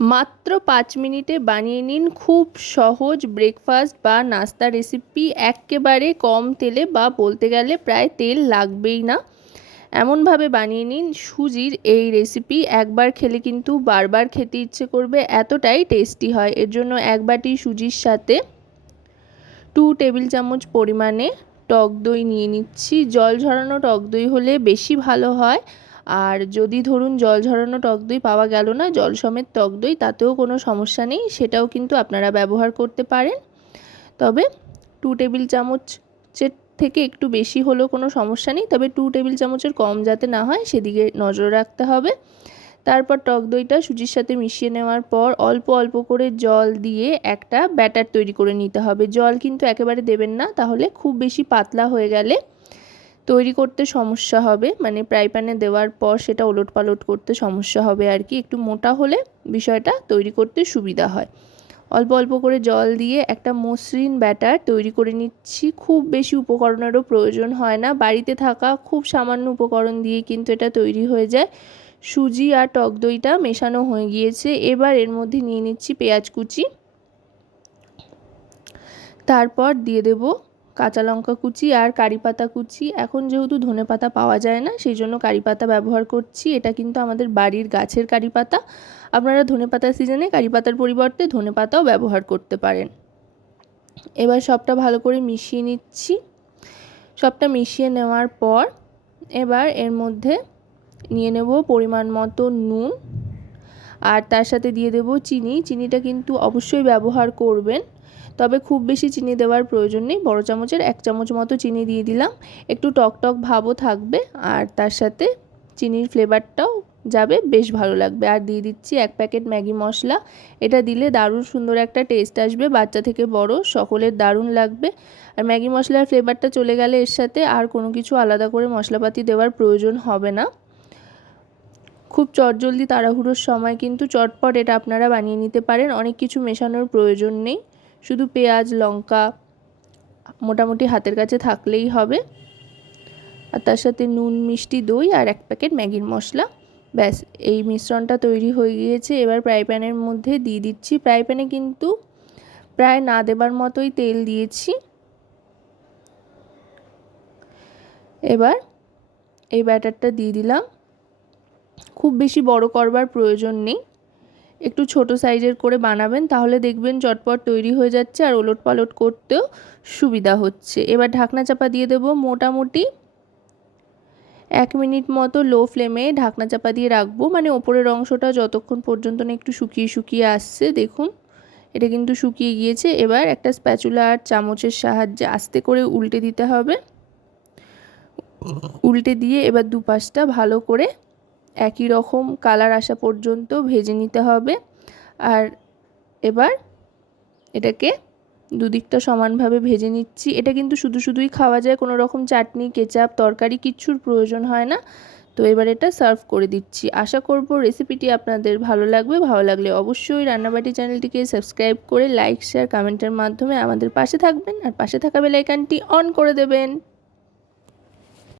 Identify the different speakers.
Speaker 1: মাত্র পাঁচ মিনিটে বানিয়ে নিন খুব সহজ ব্রেকফাস্ট বা নাস্তা রেসিপি একেবারে কম তেলে বা বলতে গেলে প্রায় তেল লাগবেই না। এমনভাবে বানিয়ে নিন সুজির এই রেসিপি একবার খেলে কিন্তু বারবার খেতে ইচ্ছে করবে, এতটাই টেস্টি হয়। এর জন্য এক বাটি সুজির সাথে টু টেবিল চামচ পরিমাণে টক দই নিয়ে নিচ্ছি। জল ঝরানো টক দই হলে বেশি ভালো হয়। আর যদি ধরুন জল ঝরানো টক দই পাওয়া গেল না, জল সমেত টক দই, তাতেও কোনো সমস্যা নেই, সেটাও কিন্তু আপনারা ব্যবহার করতে পারেন। তবে টু টেবিল চামচের থেকে একটু বেশি হলেও কোনো সমস্যা নেই, তবে টু টেবিল চামচের কম যাতে না হয়, সেদিকে নজর রাখতে হবে। তারপর টক দইটা সুজির সাথে মিশিয়ে নেওয়ার পর অল্প অল্প করে জল দিয়ে একটা ব্যাটার তৈরি করে নিতে হবে। জল কিন্তু একেবারে দেবেন না, তাহলে খুব বেশি পাতলা হয়ে গেলে তৈরি করতে সমস্যা হবে। মানে ফ্রাই প্যানে দেওয়ার পর সেটা ওলট পালট করতে সমস্যা হবে আর কি। একটু মোটা হলে বিষয়টা তৈরি করতে সুবিধা হয়। অল্প অল্প করে জল দিয়ে একটা মসৃণ ব্যাটার তৈরি করে নিচ্ছি। খুব বেশি উপকরণেরও প্রয়োজন হয় না। বাড়িতে থাকা খুব সামান্য উপকরণ দিয়ে কিন্তু এটা তৈরি হয়ে যায়। সুজি আর টক দইটা মেশানো হয়ে গিয়েছে। এবার এর মধ্যে নিয়ে নিচ্ছি পেঁয়াজ কুচি। তারপর দিয়ে দেবো কাঁচা লঙ্কা কুচি আর কারি পাতা কুচি। এখন যেহেতু ধনে পাতা পাওয়া যায় না, সেই জন্য কারি পাতা ব্যবহার করছি। এটা কিন্তু আমাদের বাড়ির গাছের কারি পাতা। আপনারা ধনে পাতার সিজনে কারি পাতার পরিবর্তে ধনে পাতাও ব্যবহার করতে পারেন। এবার সবটা ভালো করে মিশিয়ে নিচ্ছি। সবটা মিশিয়ে নেওয়ার পর এবার এর মধ্যে নিয়ে নেব পরিমাণ মতো নুন। আর তার সাথে দিয়ে দেব চিনি। চিনিটা কিন্তু অবশ্যই ব্যবহার করবেন। তবে খুব বেশি চিনি দেওয়ার প্রয়োজন নেই। বড় চামচের এক চামচ মতো চিনি দিয়ে দিলাম। একটু টক টক ভাবও থাকবে আর তার সাথে চিনির ফ্লেভারটাও যাবে, বেশ ভালো লাগবে। আর দিয়ে দিচ্ছি এক প্যাকেট ম্যাগি মশলা। এটা দিলে দারুণ সুন্দর একটা টেস্ট আসবে, বাচ্চা থেকে বড়, সকলের দারুণ লাগবে। আর ম্যাগি মশলার ফ্লেভারটা চলে গেলে এর সাথে আর কোনো কিছু আলাদা করে মশলাপাতি দেওয়ার প্রয়োজন হবে না। খুব চটজলদি তাড়াহুড়োর সময় কিন্তু চটপট এটা আপনারা বানিয়ে নিতে পারেন। অনেক কিছু মেশানোর প্রয়োজন নেই। শুধু পেঁয়াজ, লঙ্কা মোটামুটি হাতের কাছে থাকলেই হবে। আর তার সাথে নুন, মিষ্টি, দই আর এক প্যাকেট ম্যাগির মশলা। ব্যাস, এই মিশ্রণটা তৈরি হয়ে গিয়েছে। এবার ফ্রাই প্যানের মধ্যে দিয়ে দিচ্ছি। ফ্রাই প্যানে কিন্তু প্রায় না দেবার মতোই তেল দিয়েছি। এবার এই ব্যাটারটা দিয়ে দিলাম। খুব বেশি বড় করবার প্রয়োজন নেই। একটু ছোট সাইজের করে বানাবেন, তাহলে দেখবেন চটপট তৈরি হয়ে যাচ্ছে আর ওলট পালট করতেও সুবিধা হচ্ছে। এবার ঢাকনা চাপা দিয়ে দেবো মোটামুটি এক মিনিট মতো লো ফ্লেমে ঢাকনা চাপা দিয়ে রাখব। মানে ওপরের অংশটা যতক্ষণ পর্যন্ত না একটু শুকিয়ে শুকিয়ে আসছে, দেখুন, এটা কিন্তু শুকিয়ে গিয়েছে। এবার একটা স্প্যাচুলা আর চামচের সাহায্যে আস্তে করে উল্টে দিতে হবে। উল্টে দিয়ে এবার দুপাশটা ভালো করে একই রকম কালার আসা পর্যন্ত ভেজে নিতে হবে। আর এবার এটাকে দুদিকটা সমানভাবে ভেজে নিচ্ছি। এটা কিন্তু শুধু শুধুই খাওয়া যায়, কোনো রকম চাটনি, কেচাপ, তরকারি কিচ্ছুর প্রয়োজন হয় না। তো এবার এটা সার্ভ করে দিচ্ছি। আশা করব রেসিপিটি আপনাদের ভালো লাগবে। ভালো লাগলে অবশ্যই রান্নাবাটি চ্যানেলটিকে সাবস্ক্রাইব করে লাইক, শেয়ার, কমেন্টের মাধ্যমে আমাদের পাশে থাকবেন। আর পাশে থাকা বেলাইকানটি অন করে দেবেন।